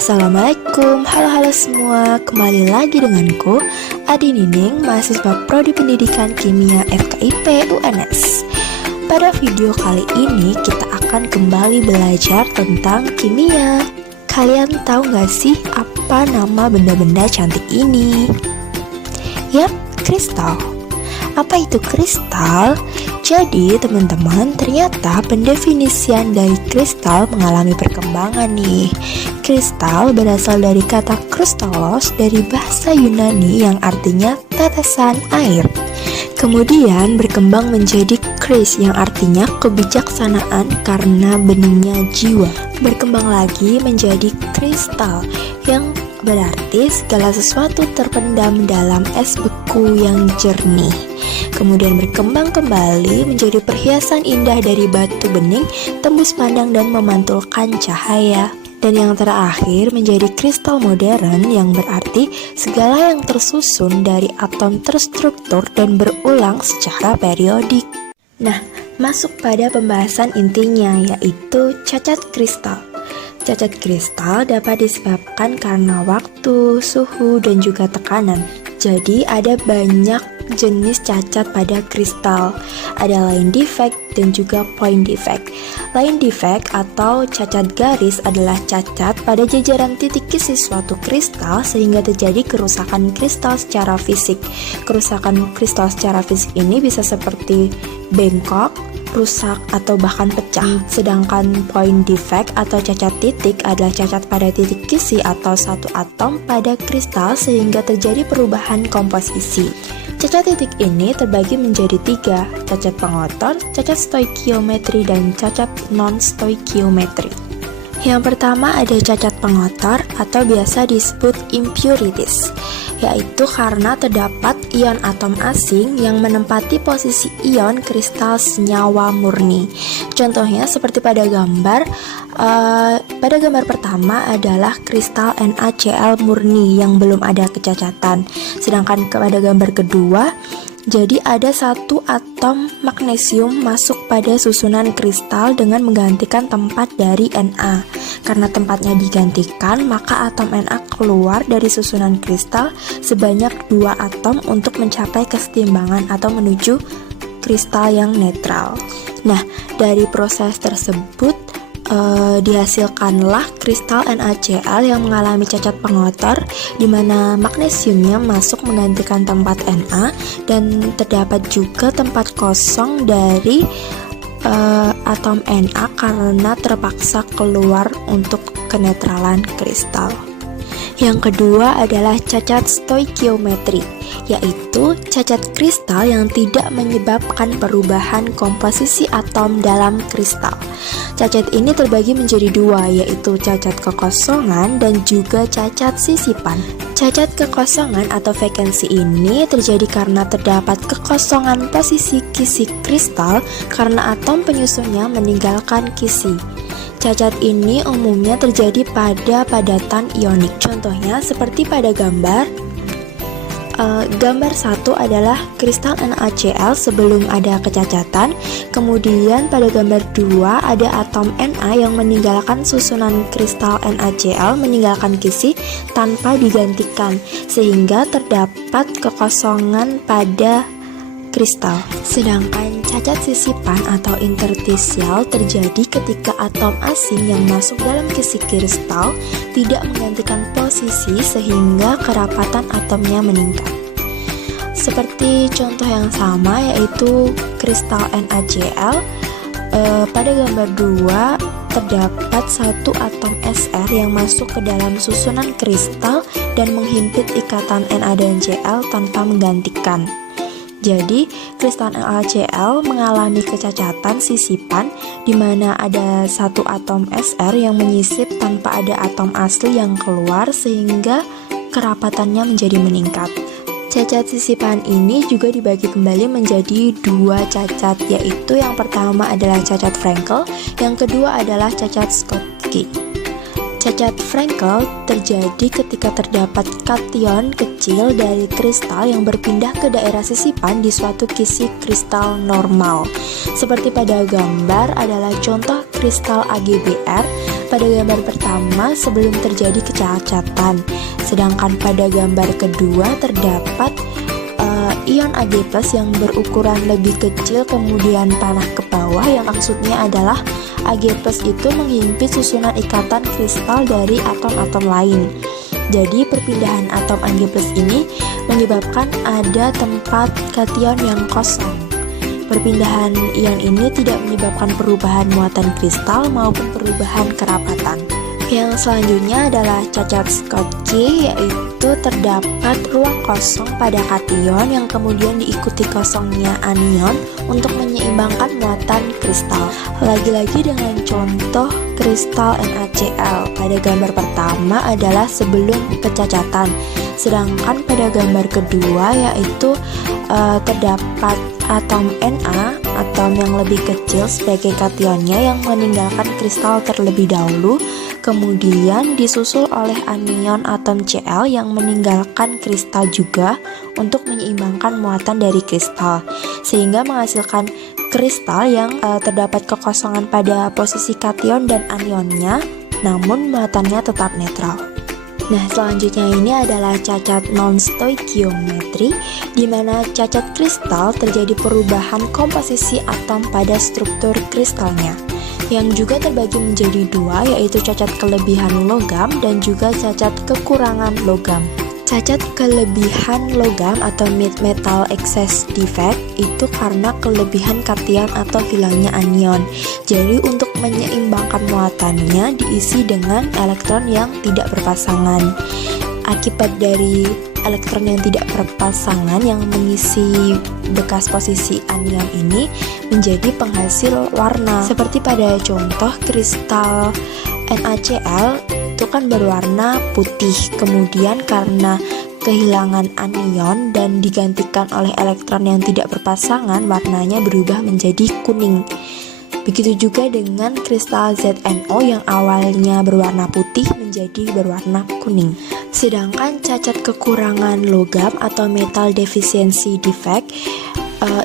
Assalamualaikum, halo semua. Kembali lagi denganku, Adi Nining, mahasiswa Prodi Pendidikan Kimia FKIP UNS. Pada video kali ini kita akan kembali belajar tentang kimia. Kalian tahu gak sih apa nama benda-benda cantik ini? Yap, kristal. Apa itu kristal? Jadi teman-teman, ternyata pendefinisian dari kristal mengalami perkembangan nih. Kristal berasal dari kata kristallos dari bahasa Yunani yang artinya tetesan air. Kemudian berkembang menjadi kris yang artinya kebijaksanaan karena beningnya jiwa. Berkembang lagi menjadi kristal yang berarti segala sesuatu terpendam dalam es beku yang jernih. Kemudian berkembang kembali menjadi perhiasan indah dari batu bening, tembus pandang dan memantulkan cahaya. Dan yang terakhir menjadi kristal modern yang berarti segala yang tersusun dari atom terstruktur dan berulang secara periodik. Nah, masuk pada pembahasan intinya, yaitu cacat kristal. Cacat kristal dapat disebabkan karena waktu, suhu, dan juga tekanan. Jadi ada banyak jenis cacat pada kristal. Ada line defect dan juga point defect. Line defect atau cacat garis adalah cacat pada jajaran titik kisi suatu kristal sehingga terjadi kerusakan kristal secara fisik. Kerusakan kristal secara fisik ini bisa seperti bengkok, rusak, atau bahkan pecah. Sedangkan point defect atau cacat titik adalah cacat pada titik kisi atau satu atom pada kristal sehingga terjadi perubahan komposisi. Cacat titik ini terbagi menjadi 3, cacat pengotor, cacat stoikiometri, dan cacat non-stoikiometri. Yang pertama ada cacat pengotor atau biasa disebut impurities, yaitu karena terdapat ion atom asing yang menempati posisi ion kristal senyawa murni. Contohnya seperti pada gambar pertama adalah kristal NaCl murni yang belum ada kecacatan. Sedangkan pada gambar kedua, jadi ada satu atom magnesium masuk pada susunan kristal dengan menggantikan tempat dari Na. Karena tempatnya digantikan, maka atom Na keluar dari susunan kristal sebanyak 2 atom untuk mencapai kesetimbangan atau menuju kristal yang netral. Nah, dari proses tersebut dihasilkanlah kristal NaCl yang mengalami cacat pengotor di mana magnesiumnya masuk menggantikan tempat Na dan terdapat juga tempat kosong dari atom Na karena terpaksa keluar untuk kenetralan kristal. Yang kedua adalah cacat stoikiometri, yaitu cacat kristal yang tidak menyebabkan perubahan komposisi atom dalam kristal. Cacat ini terbagi menjadi 2, yaitu cacat kekosongan dan juga cacat sisipan. Cacat kekosongan atau vacancy ini terjadi karena terdapat kekosongan posisi kisi kristal karena atom penyusunnya meninggalkan kisi. Cacat ini umumnya terjadi pada padatan ionik. Contohnya seperti pada gambar 1 adalah kristal NaCl sebelum ada kecacatan. Kemudian pada gambar 2 ada atom Na yang meninggalkan susunan kristal NaCl, meninggalkan kisi tanpa digantikan, sehingga terdapat kekosongan pada kristal. Sedangkan cacat sisipan atau interstisial terjadi ketika atom asing yang masuk dalam kisi kristal tidak menggantikan posisi sehingga kerapatan atomnya meningkat. Seperti contoh yang sama yaitu kristal NaCl, pada gambar 2 terdapat satu atom Sr yang masuk ke dalam susunan kristal dan menghimpit ikatan Na dan Cl tanpa menggantikan. Jadi, kristal NaCl mengalami kecacatan sisipan di mana ada satu atom Sr yang menyisip tanpa ada atom asli yang keluar sehingga kerapatannya menjadi meningkat. Cacat sisipan ini juga dibagi kembali menjadi 2 cacat, yaitu yang pertama adalah cacat Frankel, yang kedua adalah cacat Schottky. Cacat Frankel terjadi ketika terdapat kation kecil dari kristal yang berpindah ke daerah sisipan di suatu kisi kristal normal. Seperti pada gambar adalah contoh kristal AgBr pada gambar pertama sebelum terjadi kecacatan. Sedangkan pada gambar kedua terdapat ion Ag+ yang berukuran lebih kecil kemudian panah ke bawah, yang maksudnya adalah Ag+ itu menghimpit susunan ikatan kristal dari atom-atom lain. Jadi perpindahan atom Ag+ ini menyebabkan ada tempat kation yang kosong. Perpindahan ion ini tidak menyebabkan perubahan muatan kristal maupun perubahan kerapatan. Yang selanjutnya adalah cacat Schottky, yaitu terdapat ruang kosong pada kation yang kemudian diikuti kosongnya anion untuk menyeimbangkan muatan kristal. Lagi-lagi dengan contoh kristal NaCl. Pada gambar pertama adalah sebelum kecacatan, sedangkan pada gambar kedua yaitu terdapat atom Na, atom yang lebih kecil sebagai kationnya yang meninggalkan kristal terlebih dahulu, kemudian disusul oleh anion atom Cl yang meninggalkan kristal juga untuk menyeimbangkan muatan dari kristal, sehingga menghasilkan kristal yang terdapat kekosongan pada posisi kation dan anionnya, namun muatannya tetap netral. Nah, selanjutnya ini adalah cacat non-stoichiometry, di mana cacat kristal terjadi perubahan komposisi atom pada struktur kristalnya, yang juga terbagi menjadi dua, yaitu cacat kelebihan logam dan juga cacat kekurangan logam. Cacat kelebihan logam atau metal excess defect itu karena kelebihan kation atau hilangnya anion. Jadi untuk menyeimbangkan muatannya diisi dengan elektron yang tidak berpasangan. Akibat dari elektron yang tidak berpasangan yang mengisi bekas posisi anion ini menjadi penghasil warna. Seperti pada contoh kristal NaCl itu kan berwarna putih, kemudian karena kehilangan anion dan digantikan oleh elektron yang tidak berpasangan, warnanya berubah menjadi kuning. Begitu juga dengan kristal ZnO yang awalnya berwarna putih menjadi berwarna kuning. Sedangkan cacat kekurangan logam atau metal deficiency defect,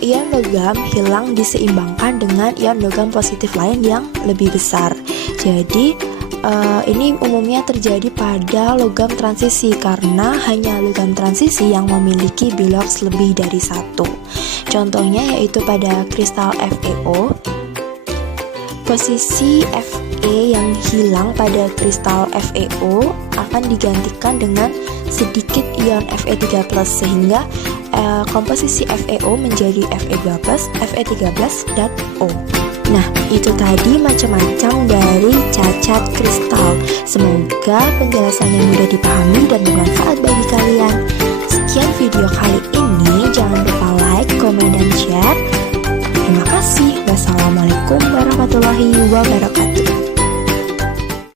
ion logam hilang diseimbangkan dengan ion logam positif lain yang lebih besar. Jadi ini umumnya terjadi pada logam transisi karena hanya logam transisi yang memiliki bilox lebih dari satu. Contohnya yaitu pada kristal FeO. Posisi Fe yang hilang pada kristal FeO akan digantikan dengan sedikit ion Fe3+, sehingga komposisi FeO menjadi Fe2+, Fe3+, dan O. Nah, itu tadi macam-macam dari cacat kristal. Semoga penjelasannya mudah dipahami dan bermanfaat bagi kalian. Sekian video kali ini, jangan lupa like, komen, dan share. Terima kasih. Wassalamualaikum warahmatullahi wabarakatuh.